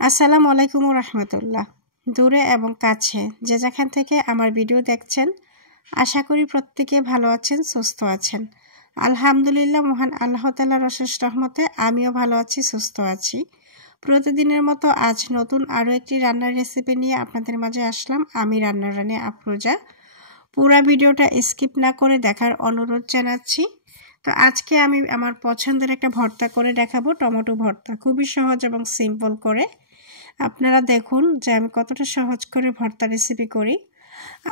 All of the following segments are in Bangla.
আসসালামু আলাইকুম রাহমাতুল্লাহ। দূরে এবং কাছে যে যেখান থেকে আমার ভিডিও দেখছেন, আশা করি প্রত্যেকে ভালো আছেন, সুস্থ আছেন। আলহামদুলিল্লাহ, মহান আল্লাহ তাআলার অশেষ রহমতে আমিও ভালো আছি, সুস্থ আছি। প্রতিদিনের মতো আজ নতুন আরও একটি রান্নার রেসিপি নিয়ে আপনাদের মাঝে আসলাম। আমি রান্নার রানী আফরোজা। পুরো ভিডিওটা স্কিপ না করে দেখার অনুরোধ জানাচ্ছি। তো আজকে আমি আমার পছন্দের একটা ভর্তা করে দেখাবো, টমেটো ভর্তা। খুবই সহজ এবং সিম্পল করে। আপনারা দেখুন যে আমি কতটা সহজ করে ভর্তা রেসিপি করি।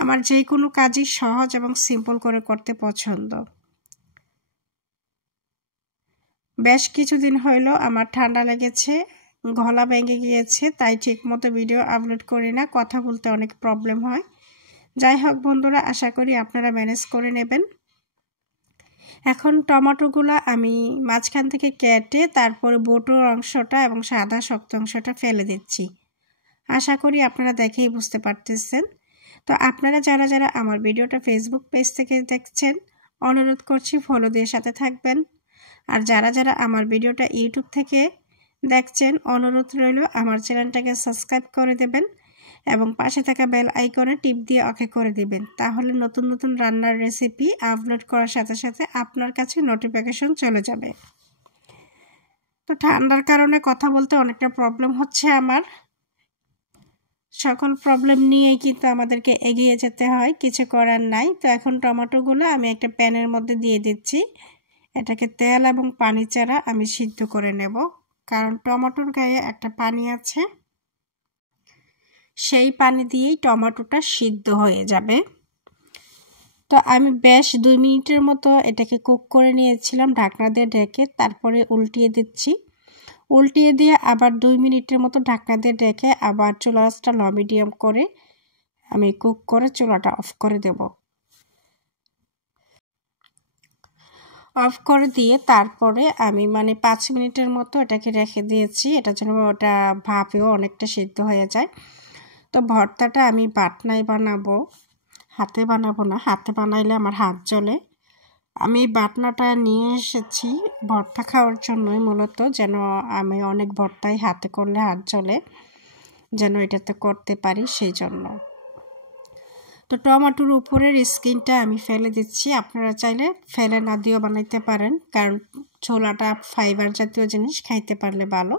আমার যে কোনো কাজই সহজ এবং সিম্পল করে করতে পছন্দ। বেশ কিছুদিন হইল আমার ঠান্ডা লেগেছে, গলা ভেঙে গিয়েছে, তাই ঠিকমতো ভিডিও আপলোড করি না, কথা বলতে অনেক প্রবলেম হয়। যাই হোক বন্ধুরা, আশা করি আপনারা ম্যানেজ করে নেবেন। এখন টমেটোগুলো আমি মাঝখান থেকে কেটে তারপরে বোটোর অংশটা এবং সাদা শক্ত অংশটা ফেলে দিচ্ছি। আশা করি আপনারা দেখেই বুঝতে পারতেছেন। তো আপনারা যারা যারা আমার ভিডিওটা ফেসবুক পেজ থেকে দেখছেন, অনুরোধ করছি ফলো দিয়ে সাথে থাকবেন। আর যারা যারা আমার ভিডিওটা ইউটিউব থেকে দেখছেন, অনুরোধ রইল আমার চ্যানেলটাকে সাবস্ক্রাইব করে দেবেন এবং পাশে থাকা বেল আইকনে টিপ দিয়ে ওকে করে দিবেন। তাহলে নতুন নতুন রান্নার রেসিপি আপলোড করার সাথে সাথে আপনার কাছে নোটিফিকেশন চলে যাবে। তো ঠান্ডার কারণে কথা বলতে অনেকটা প্রবলেম হচ্ছে আমার। সকল প্রবলেম নিয়েই কিন্তু আমাদেরকে এগিয়ে যেতে হয়, কিছু করার নাই। তো এখন টমেটোগুলো আমি একটা প্যানের মধ্যে দিয়ে দিচ্ছি। এটাকে তেল এবং পানি ছাড়া আমি সিদ্ধ করে নেব, কারণ টমেটোর গায়ে একটা পানি আছে, সেই পানি দিয়েই টমেটোটা সিদ্ধ হয়ে যাবে। তো আমি বেশ 2 মিনিটের মতো এটাকে কুক করে নিয়েছিলাম ঢাকনা দিয়ে ঢেকে। তারপরে উল্টিয়ে দিচ্ছি। উল্টিয়ে দিয়ে আবার 2 মিনিটের মতো ঢাকনা দিয়ে ঢেকে আবার চুলা আঁচটা লো মিডিয়াম করে আমি কুক করে চুলাটা অফ করে দেব। অফ করে দিয়ে তারপরে আমি 5 মিনিটের মতো এটাকে রেখে দিয়েছি, এটা যেন ওটা ভাপেও অনেকটা সিদ্ধ হয়ে যায়। তো ভর্তাটা আমি বাটনায় বানাবো, হাতে বানাবো না। হাতে বানাইলে আমার হাত জ্বলে। আমি বাটনাটা নিয়ে এসেছি ভর্তা খাওয়ার জন্যই মূলত, যেন আমি অনেক ভর্তাই হাতে করলে হাত জ্বলে, যেন এটাতে করতে পারি সেই জন্য। তো টমেটোর উপরের স্কিনটা আমি ফেলে দিচ্ছি। আপনারা চাইলে ফেলে না দিয়েও বানাইতে পারেন, কারণ ছোলাটা ফাইবার জাতীয় জিনিস, খাইতে পারলে ভালো।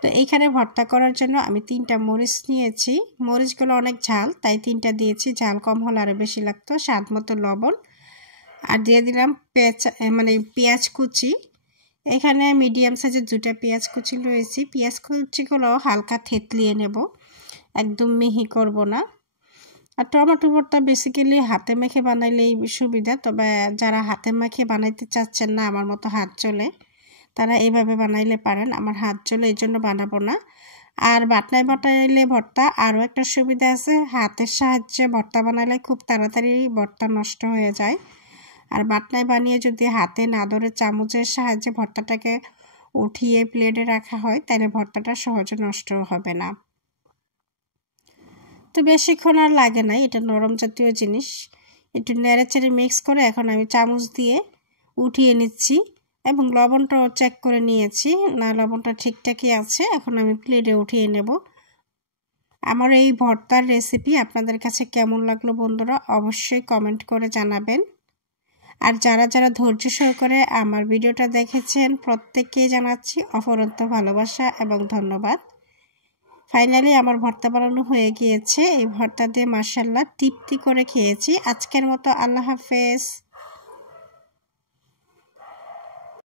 তো এইখানে ভর্তা করার জন্য আমি 3টা মরিচ নিয়েছি। মরিচগুলো অনেক ঝাল, তাই 3টা দিয়েছি। ঝাল কম হলে আরও বেশি লাগতো। স্বাদ মতো লবণ আর দিয়ে দিলাম পেঁয়াজ কুচি। এখানে মিডিয়াম সাইজের 2টা পেঁয়াজ কুচি রয়েছে। পেঁয়াজ কুচিগুলো হালকা থেতলিয়ে নেব, একদম মিহি করব না। আর টমেটো ভর্তা বেসিক্যালি হাতে মেখে বানাইলেই সুবিধা, তবে যারা হাতে মেখে বানাইতে চাচ্ছেন না, আমার মতো হাত চলে, তারা এইভাবে বানাইলে পারেন। আমার হাত চলে, এই জন্য বানাবো না। আর বাটনায় বাটাইলে ভর্তা আরও একটা সুবিধা আছে, হাতের সাহায্যে ভর্তা বানাইলে খুব তাড়াতাড়ি ভর্তা নষ্ট হয়ে যায়। আর বাটনায় বানিয়ে যদি হাতে না ধরে চামচের সাহায্যে ভর্তাটাকে উঠিয়ে প্লেটে রাখা হয়, তাহলে ভর্তাটা সহজে নষ্ট হবে না। তো বেশিক্ষণ আর লাগে না, এটা নরম জাতীয় জিনিস। একটু নেড়ে চেড়ে মিক্স করে এখন আমি চামচ দিয়ে উঠিয়ে নিচ্ছি এবং লবণটাও চেক করে নিয়েছি, না লবণটা ঠিকঠাকই আছে। এখন আমি প্লেটে উঠিয়ে নেব। আমার এই ভর্তার রেসিপি আপনাদের কাছে কেমন লাগলো বন্ধুরা, অবশ্যই কমেন্ট করে জানাবেন। আর যারা যারা ধৈর্য সহকারে আমার ভিডিওটা দেখেছেন, প্রত্যেককেই জানাচ্ছি অফুরন্ত ভালোবাসা এবং ধন্যবাদ। ফাইনালি আমার ভর্তা বানানো হয়ে গিয়েছে। এই ভর্তা দিয়ে মাশাআল্লাহ তৃপ্তি করে খেয়েছি। আজকের মতো আল্লাহ হাফেজ।